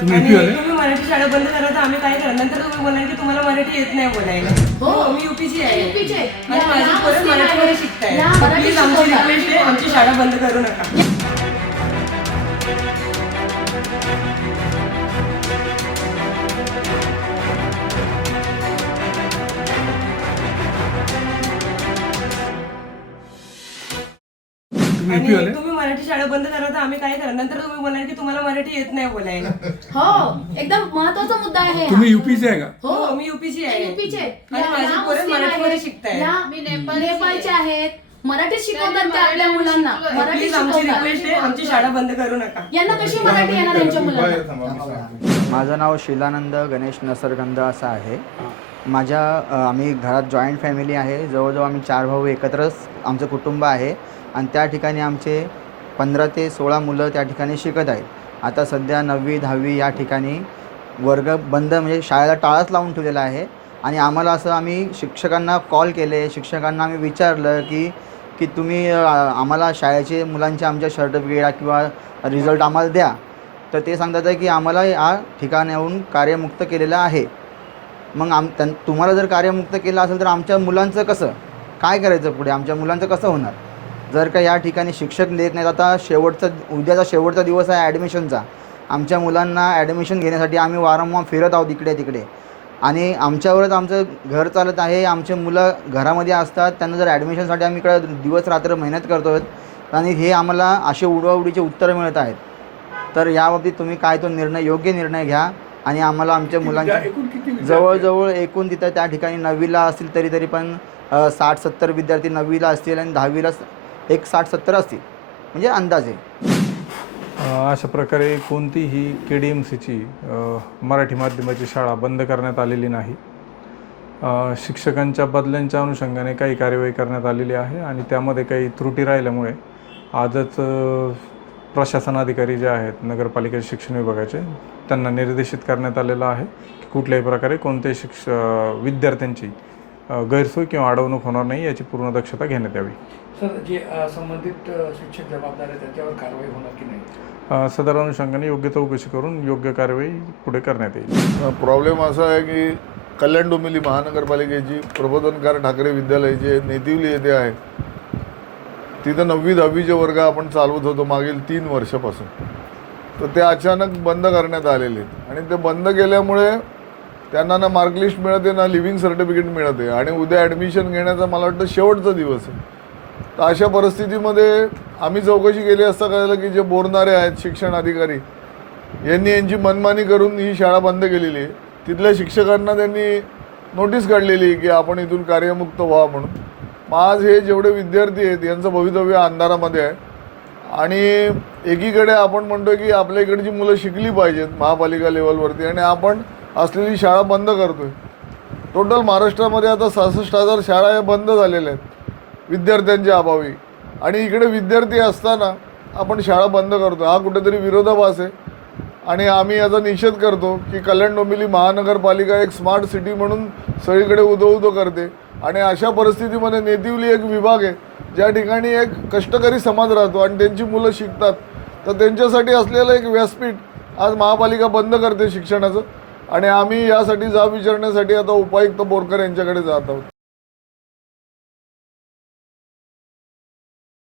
तुम्ही मराठी शाळा बंद करा तर आम्ही काय करणार? नंतर तुम्ही बोलाल की तुम्हाला मराठी येत नाही बोलायला. हो, मी यूपीची आहे. आणि माझी पोरं मराठीमध्ये शिकताय. प्लीज आमची रिक्वेस्ट आहे, आमची शाळा बंद करू नका. तुम्ही मराठी शाळा बंद करा तर आम्ही काय करणार? नंतर तुम्ही बोलाल की तुम्हाला मराठी येत नाही बोलायला. हो, एकदम महत्वाचा मुद्दा आहे हा. तुम्ही यूपीचे आहे का? हो, मी यूपीची आहे. यूपीचे आणि माझी पोरं मराठीमध्ये शिकताय. मी नेपाळचे आहेत. मराठी शिकवतात ते आपल्या मुलांना. मराठी प्लीज आमची शिकवतात. रिक्वेस्ट आहे, आमची शाळा बंद करू नका. यांना कशी मराठी येणार यांच्या मुलांना? माझं नाव शिलानंद गणेश नसरगंध असं आहे. आम्ही घरात जॉईंट फॅमिली आहे. जवळजवळ आम्ही 4 भाऊ एकत्रच आमचं कुटुंब आहे आणि त्या ठिकाणी आमचे 15 ते 16 मुलं त्या ठिकाणी शिकत आहेत. आता सध्या 9वी 10वी या ठिकाणी वर्ग बंद, म्हणजे शाळेला टाळाच लावून ठेवलेला आहे. आणि आम्हाला असं आम्ही शिक्षकांना कॉल केले, शिक्षकांना आम्ही विचारलं की तुम्ही आम्हाला शाळेचे मुलांचे आमच्या सर्टिफिकेट किंवा रिझल्ट आम्हाला द्या. तर ते सांगतात की आम्हाला या ठिकाणाहून कार्यमुक्त केलेलं आहे. मग तुम्हाला जर कार्यमुक्त केलं असेल तर आमच्या मुलांचं कसं काय करायचं पुढे? आमच्या मुलांचं कसं होणार जर का या ठिकाणी शिक्षक देत नाहीत? आता उद्याचा शेवटचा दिवस आहे ॲडमिशनचा. आमच्या मुलांना ॲडमिशन घेण्यासाठी आम्ही वारंवार फिरत आहोत इकडे तिकडे आणि आमच्यावरच आमचं घर चालत आहे. आमचे मुलं घरामध्ये असतात, त्यांना जर ॲडमिशनसाठी आम्ही इकडे दिवस रात्र मेहनत करतो आहेत आणि हे आम्हाला असे उडवाउडीचे उत्तरं मिळत आहेत. तर याबाबतीत तुम्ही काय तो योग्य निर्णय घ्या आणि आम्हाला आमच्या मुलांच्या जवळजवळ एकूण तिथं त्या ठिकाणी 9वीला असतील तरी पण 60-70 विद्यार्थी 9वीला असतील आणि 10वीला एक 60-70 असतील, म्हणजे अंदाजे. अशा प्रकारे कोणतीही KDMCची मराठी माध्यमाची शाळा बंद करण्यात आलेली नाही. शिक्षकांच्या बदल्यांच्या अनुषंगाने काही कार्यवाही करण्यात आलेली आहे आणि त्यामध्ये काही त्रुटी राहिल्यामुळे आजच प्रशासन अधिकारी जे आहेत नगरपालिका शिक्षण विभागाचे त्यांना निर्देशित करण्यात आलेलं आहे की कुठल्याही प्रकारे कोणत्याही विद्यार्थ्यांची गैरसोय किंवा अडवणूक होणार नाही याची पूर्ण दक्षता घेण्यात यावी. सर, जे संबंधित शिक्षक जबाबदार आहेत त्याच्यावर कारवाई होणार की नाही? सदर अनुषंगाने योग्य चौकशी करून योग्य कार्यवाही पुढे करण्यात येईल. प्रॉब्लेम असा आहे की कल्याण डोंबिवली महानगरपालिकेची प्रबोधनकार ठाकरे विद्यालय जे नेतिवली येथे आहे, तिथं 9वी 10वीचे वर्ग आपण चालवत होतो मागील 3 वर्षापासून. तर ते अचानक बंद करण्यात आलेले आणि ते बंद केल्यामुळे त्यांना ना मार्कलिस्ट मिळते ना लिव्हिंग सर्टिफिकेट मिळते आणि उद्या ॲडमिशन घेण्याचा मला वाटतं शेवटचा दिवस आहे. तर अशा परिस्थितीमध्ये आम्ही चौकशी केली असता कळलं की जे बोलणारे आहेत शिक्षण अधिकारी यांची मनमानी करून ही शाळा बंद केलेली आहे. तिथल्या शिक्षकांना त्यांनी नोटीस काढलेली की आपण इथून कार्यमुक्त व्हा म्हणून. मग आज हे जेवढे विद्यार्थी आहेत यांचं भवितव्य अंधारामध्ये आहे आणि एकीकडे आपण म्हणतो की आपल्या इकडची मुलं शिकली पाहिजेत महापालिका लेवलवरती आणि आपण असलेली शाळा बंद करतो आहे. टोटल महाराष्ट्रामध्ये आता 66,000 शाळा या बंद झालेल्या आहेत विद्यार्थ्यांच्या अभावी आणि इकडे विद्यार्थी असताना आपण शाळा बंद करतो. हा कुठेतरी विरोधाभास आहे आणि आम्ही याचा निषेध करतो की कल्याण डोंबिवली महानगरपालिका एक स्मार्ट सिटी म्हणून सगळीकडे उदो करते आणि अशा परिस्थितीमध्ये नेतिवली एक विभाग आहे ज्या ठिकाणी एक कष्टकरी समाज राहतो आणि त्यांची मुलं शिकतात. तर त्यांच्यासाठी असलेलं एक व्यासपीठ आज महापालिका बंद करते शिक्षणाचं आणि आम्ही यासाठी जाब विचारण्यासाठी आता उपायुक्त बोरकर यांच्याकडे जात आहोत.